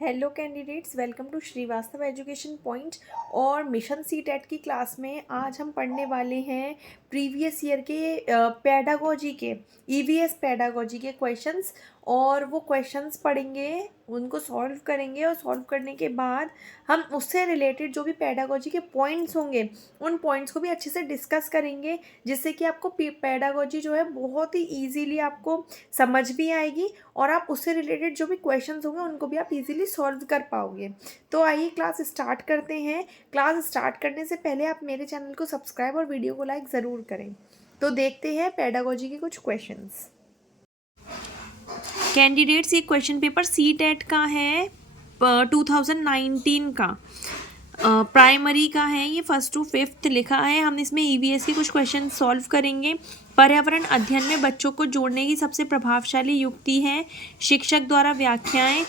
Hello candidates, welcome to Shrivastava education point. और mission C TET की class में आज हम पढ़ने वाले हैं प्रीवियस ईयर के पेडागोजी के ईवीएस पेडागोजी के क्वेश्चंस। और वो क्वेश्चंस पढ़ेंगे, उनको सॉल्व करेंगे और सॉल्व करने के बाद हम उससे रिलेटेड जो भी पेडागोजी के पॉइंट्स होंगे उन पॉइंट्स को भी अच्छे से डिस्कस करेंगे, जिससे कि आपको पेडागोजी जो है बहुत ही ईजीली आपको समझ भी आएगी और आप उससे रिलेटेड जो भी क्वेश्चंस होंगे उनको भी आप इजीली सॉल्व कर पाओगे। तो आइए क्लास स्टार्ट करते हैं। क्लास स्टार्ट करने से पहले आप मेरे चैनल को सब्सक्राइब और वीडियो को लाइक ज़रूर करें। तो देखते हैं पेडागोजी के कुछ क्वेश्चंस। कैंडिडेट्स, ये क्वेश्चन पेपर सी टेट का है 2019 का, प्राइमरी का है। ये 1st to 5th लिखा है। हम इसमें ईवीएस के कुछ क्वेश्चन सॉल्व करेंगे। पर्यावरण अध्ययन में बच्चों को जोड़ने की सबसे प्रभावशाली युक्ति है शिक्षक द्वारा व्याख्याएं,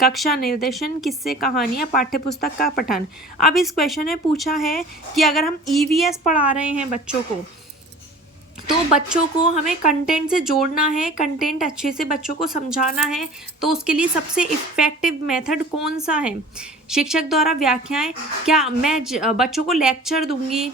कक्षा निर्देशन, किस्से, कहानियाँ, पाठ्यपुस्तक का पठन। अब इस क्वेश्चन में पूछा है कि अगर हम ईवीएस पढ़ा रहे हैं बच्चों को, तो बच्चों को हमें कंटेंट से जोड़ना है, कंटेंट अच्छे से बच्चों को समझाना है। तो उसके लिए सबसे इफ़ेक्टिव मेथड कौन सा है? शिक्षक द्वारा व्याख्याएं। क्या मैं बच्चों को लेक्चर दूंगी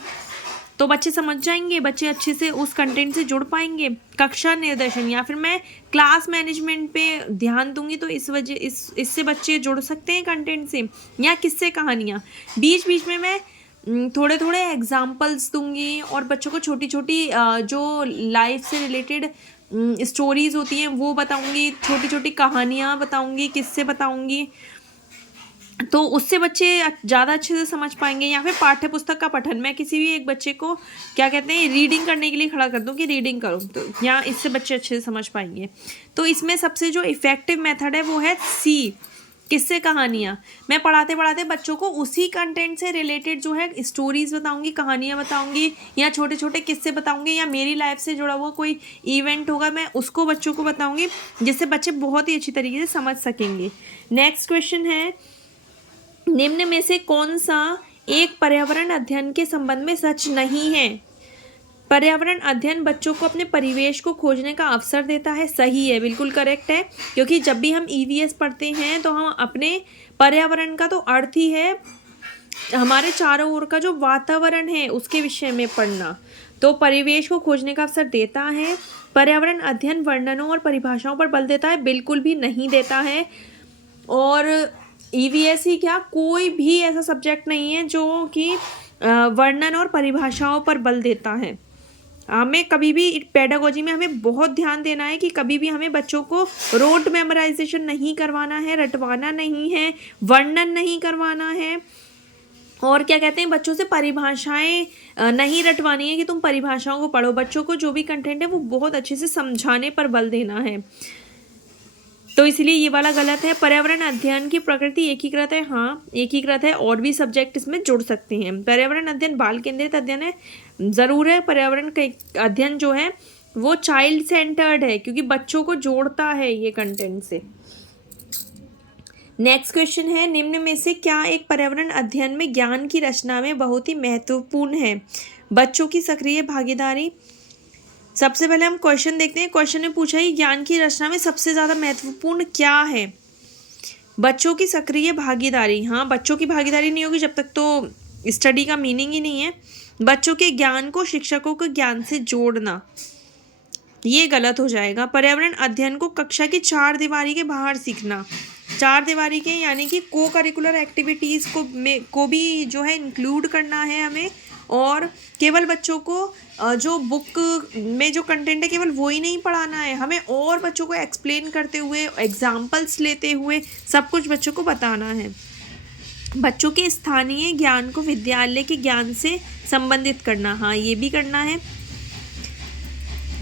तो बच्चे समझ जाएंगे, बच्चे अच्छे से उस कंटेंट से जुड़ पाएंगे? कक्षा निर्देशन, या फिर मैं क्लास मैनेजमेंट पे ध्यान दूंगी तो इससे बच्चे जुड़ सकते हैं कंटेंट से? या किस्से, कहानियाँ। बीच बीच में मैं थोड़े थोड़े एग्जाम्पल्स दूंगी और बच्चों को छोटी छोटी जो लाइफ से रिलेटेड स्टोरीज होती हैं वो बताऊंगी, छोटी छोटी कहानियाँ बताऊंगी, किस्से बताऊंगी, तो उससे बच्चे ज़्यादा अच्छे से समझ पाएंगे। या फिर पाठ्यपुस्तक का पठन, मैं किसी भी एक बच्चे को क्या कहते हैं रीडिंग करने के लिए खड़ा कर दूं कि रीडिंग करो, तो यहाँ इससे बच्चे अच्छे से समझ पाएंगे। तो इसमें सबसे जो इफ़ेक्टिव मेथड है वो है सी, किस्से, कहानियाँ। मैं पढ़ाते पढ़ाते बच्चों को उसी कंटेंट से रिलेटेड जो है स्टोरीज बताऊंगी, कहानियाँ बताऊंगी, या छोटे छोटे किस्से बताऊंगी, या मेरी लाइफ से जुड़ा हुआ कोई इवेंट होगा मैं उसको बच्चों को बताऊंगी, जिससे बच्चे बहुत ही अच्छी तरीके से समझ सकेंगे। नेक्स्ट क्वेश्चन है, निम्न में से कौन सा एक पर्यावरण अध्ययन के संबंध में सच नहीं है? पर्यावरण अध्ययन बच्चों को अपने परिवेश को खोजने का अवसर देता है। सही है, बिल्कुल करेक्ट है, क्योंकि जब भी हम ईवीएस पढ़ते हैं तो हम अपने पर्यावरण का तो अर्थ ही है हमारे चारों ओर का जो वातावरण है उसके विषय में पढ़ना। तो परिवेश को खोजने का अवसर देता है। पर्यावरण अध्ययन वर्णनों और परिभाषाओं पर बल देता है? बिल्कुल भी नहीं देता है। और ईवीएस ही क्या, कोई भी ऐसा सब्जेक्ट नहीं है जो कि वर्णन और परिभाषाओं पर बल देता है। हमें कभी भी पेडागोजी में हमें बहुत ध्यान देना है कि कभी भी हमें बच्चों को रोट मेमोराइजेशन नहीं करवाना है, रटवाना नहीं है, वर्णन नहीं करवाना है, और क्या कहते हैं बच्चों से परिभाषाएं नहीं रटवानी है कि तुम परिभाषाओं को पढ़ो। बच्चों को जो भी कंटेंट है वो बहुत अच्छे से समझाने पर बल देना है। तो इसलिए ये वाला गलत है। पर्यावरण अध्ययन की प्रकृति एकीकृत है? हाँ, एकीकृत है, और भी सब्जेक्ट इसमें जुड़ सकते हैं। पर्यावरण अध्ययन बाल केंद्रित अध्ययन है? ज़रूर है। पर्यावरण का अध्ययन जो है वो चाइल्ड सेंटर्ड है, क्योंकि बच्चों को जोड़ता है ये कंटेंट से। नेक्स्ट क्वेश्चन है, निम्न में से क्या एक पर्यावरण अध्ययन में ज्ञान की रचना में बहुत ही महत्वपूर्ण है? बच्चों की सक्रिय भागीदारी। सबसे पहले हम क्वेश्चन देखते हैं। क्वेश्चन ने पूछा है ज्ञान की रचना में सबसे ज़्यादा महत्वपूर्ण क्या है? बच्चों की सक्रिय भागीदारी। हाँ, बच्चों की भागीदारी नहीं होगी जब तक तो स्टडी का मीनिंग ही नहीं है। बच्चों के ज्ञान को शिक्षकों के ज्ञान से जोड़ना, ये गलत हो जाएगा। पर्यावरण अध्ययन को कक्षा की 4 दीवारी के बाहर सीखना। 4 दीवारी के यानी कि को करिकुलर एक्टिविटीज़ को भी जो है इंक्लूड करना है हमें। और केवल बच्चों को जो बुक में जो कंटेंट है केवल वो ही नहीं पढ़ाना है, हमें और बच्चों को एक्सप्लेन करते हुए, एग्जाम्पल्स लेते हुए सब कुछ बच्चों को बताना है। बच्चों के स्थानीय ज्ञान को विद्यालय के ज्ञान से संबंधित करना। हाँ, ये भी करना है।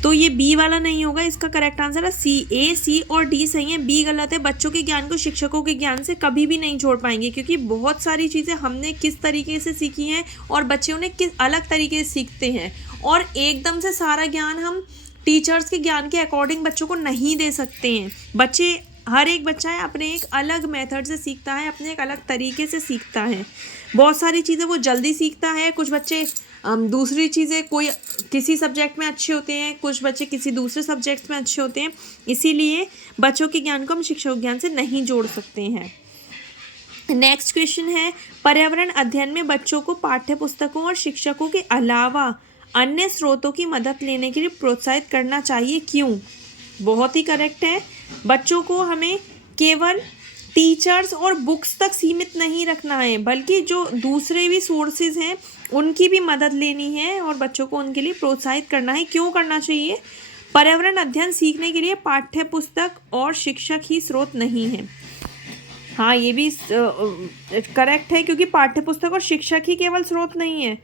तो ये बी वाला नहीं होगा, इसका करेक्ट आंसर है सी। ए, सी और डी सही है, बी गलत है। बच्चों के ज्ञान को शिक्षकों के ज्ञान से कभी भी नहीं जोड़ पाएंगे, क्योंकि बहुत सारी चीज़ें हमने किस तरीके से सीखी हैं और बच्चे उन्हें किस अलग तरीके से सीखते हैं, और एकदम से सारा ज्ञान हम टीचर्स के ज्ञान के अकॉर्डिंग बच्चों को नहीं दे सकते हैं। हर एक बच्चा है अपने एक अलग मेथड से सीखता है, अपने एक अलग तरीके से सीखता है। बहुत सारी चीज़ें वो जल्दी सीखता है, कुछ बच्चे दूसरी चीज़ें कोई किसी सब्जेक्ट में अच्छे होते हैं, कुछ बच्चे किसी दूसरे सब्जेक्ट में अच्छे होते हैं। इसीलिए बच्चों के ज्ञान को हम शिक्षक ज्ञान से नहीं जोड़ सकते हैं। नेक्स्ट क्वेश्चन है, पर्यावरण अध्ययन में बच्चों को पाठ्य पुस्तकों और शिक्षकों के अलावा अन्य स्रोतों की मदद लेने के लिए प्रोत्साहित करना चाहिए, क्यों? बहुत ही करेक्ट है। बच्चों को हमें केवल टीचर्स और बुक्स तक सीमित नहीं रखना है, बल्कि जो दूसरे भी सोर्सेज हैं उनकी भी मदद लेनी है और बच्चों को उनके लिए प्रोत्साहित करना है। क्यों करना चाहिए? पर्यावरण अध्ययन सीखने के लिए पाठ्य पुस्तक और शिक्षक ही स्रोत नहीं है। हाँ, ये भी करेक्ट है, क्योंकि पाठ्य पुस्तक और शिक्षक ही केवल स्रोत नहीं है,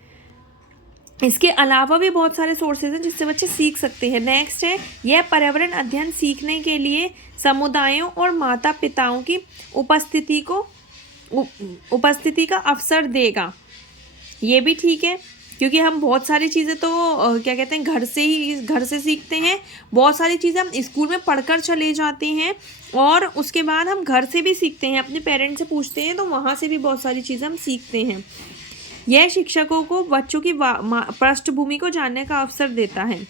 इसके अलावा भी बहुत सारे सोर्सेज हैं जिससे बच्चे सीख सकते हैं। नेक्स्ट है, यह पर्यावरण अध्ययन सीखने के लिए समुदायों और माता पिताओं की उपस्थिति का अवसर देगा। ये भी ठीक है, क्योंकि हम बहुत सारी चीज़ें तो क्या कहते हैं घर से सीखते हैं। बहुत सारी चीज़ें हम स्कूल में पढ़कर चले जाते हैं और उसके बाद हम घर से भी सीखते हैं, अपने पेरेंट्स से पूछते हैं, तो वहाँ से भी बहुत सारी चीज़ें हम सीखते हैं। यह शिक्षकों को बच्चों की पृष्ठभूमि को जानने का अवसर देता है।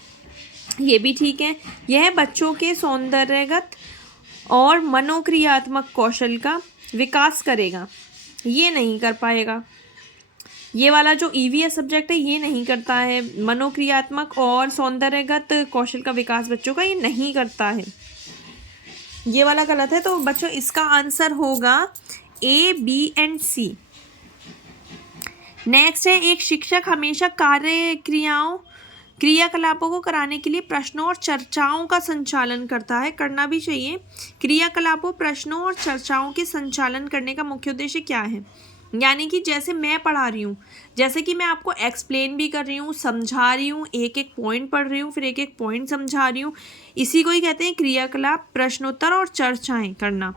ये भी ठीक है। यह बच्चों के सौंदर्यगत और मनोक्रियात्मक कौशल का विकास करेगा। ये नहीं कर पाएगा। ये वाला जो ईवीएस सब्जेक्ट है ये नहीं करता है। मनोक्रियात्मक और सौंदर्यगत कौशल का विकास बच्चों का ये नहीं करता है। ये वाला गलत है, तो बच्चों इसका आंसर होगा A, B and C। Next है, एक शिक्षक हमेशा क्रियाकलापों को कराने के लिए प्रश्नों और चर्चाओं का संचालन करता है। करना भी चाहिए। क्रियाकलापों, प्रश्नों और चर्चाओं के संचालन करने का मुख्य उद्देश्य क्या है? यानी कि जैसे मैं पढ़ा रही हूँ, जैसे कि मैं आपको एक्सप्लेन भी कर रही हूँ, समझा रही हूँ, एक एक पॉइंट पढ़ रही हूँ, फिर एक एक पॉइंट समझा रही हूँ, इसी को ही कहते हैं क्रियाकलाप, प्रश्नोत्तर और चर्चाएं करना।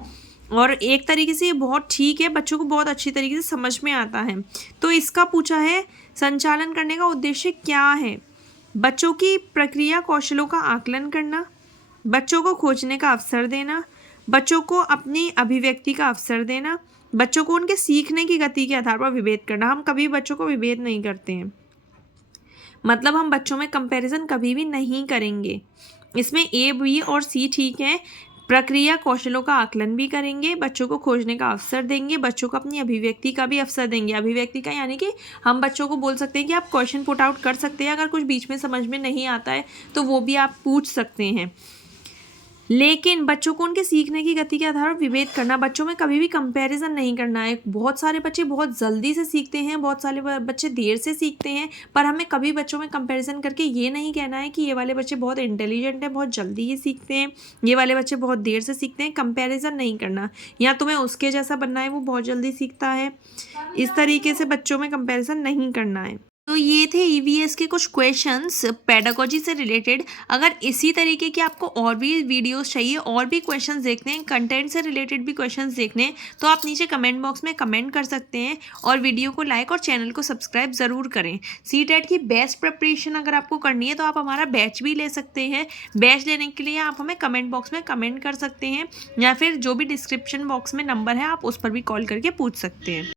और एक तरीके से ये बहुत ठीक है, बच्चों को बहुत अच्छी तरीके से समझ में आता है। तो इसका पूछा है, संचालन करने का उद्देश्य क्या है? बच्चों की प्रक्रिया कौशलों का आकलन करना, बच्चों को खोजने का अवसर देना, बच्चों को अपनी अभिव्यक्ति का अवसर देना, बच्चों को उनके सीखने की गति के आधार पर विभेद करना। हम कभी बच्चों को विभेद नहीं करते हैं, मतलब हम बच्चों में कंपैरिजन कभी भी नहीं करेंगे। इसमें A, B और C ठीक है। प्रक्रिया कौशलों का आकलन भी करेंगे, बच्चों को खोजने का अवसर देंगे, बच्चों को अपनी अभिव्यक्ति का भी अवसर देंगे। अभिव्यक्ति का यानी कि हम बच्चों को बोल सकते हैं कि आप क्वेश्चन पुट आउट कर सकते हैं, अगर कुछ बीच में समझ में नहीं आता है तो वो भी आप पूछ सकते हैं। लेकिन बच्चों को उनके सीखने की गति के आधार पर विभेद करना, बच्चों में कभी भी कंपैरिजन नहीं करना है। बहुत सारे बच्चे बहुत जल्दी से सीखते हैं, बहुत सारे बच्चे देर से सीखते हैं, पर हमें कभी बच्चों में कंपैरिजन करके ये नहीं कहना है कि ये वाले बच्चे बहुत इंटेलिजेंट हैं, बहुत जल्दी ही सीखते हैं, ये वाले बच्चे बहुत देर से सीखते हैं। कंपैरिजन नहीं करना, या तुम्हें उसके जैसा बनना है, वो बहुत जल्दी सीखता है, इस तरीके से बच्चों में कंपैरिजन नहीं करना है। तो ये थे ईवीएस के कुछ क्वेश्चंस पेडागोजी से रिलेटेड। अगर इसी तरीके के आपको और भी वीडियोस चाहिए, और भी क्वेश्चंस देखने हैं, कंटेंट से रिलेटेड भी क्वेश्चंस देखने हैं, तो आप नीचे कमेंट बॉक्स में कमेंट कर सकते हैं और वीडियो को लाइक और चैनल को सब्सक्राइब ज़रूर करें। सीटेट की बेस्ट प्रिपरेशन अगर आपको करनी है तो आप हमारा बैच भी ले सकते हैं। बैच लेने के लिए आप हमें कमेंट बॉक्स में कमेंट कर सकते हैं, या फिर जो भी डिस्क्रिप्शन बॉक्स में नंबर है आप उस पर भी कॉल करके पूछ सकते हैं।